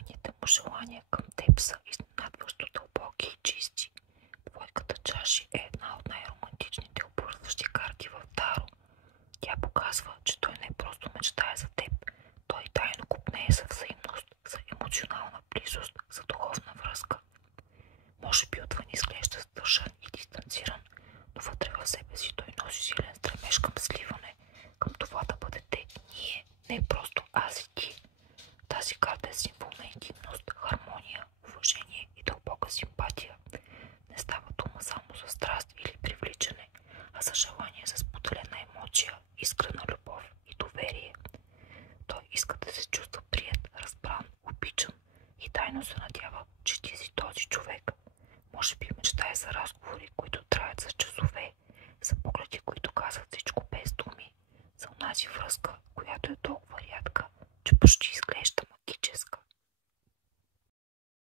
Тайните му желания към теб са изненадващо дълбоки и чисти. Двойката чаши е една от най-романтичните обвързващи карти в Таро. Тя показва, че той не просто мечтае за теб, той тайно го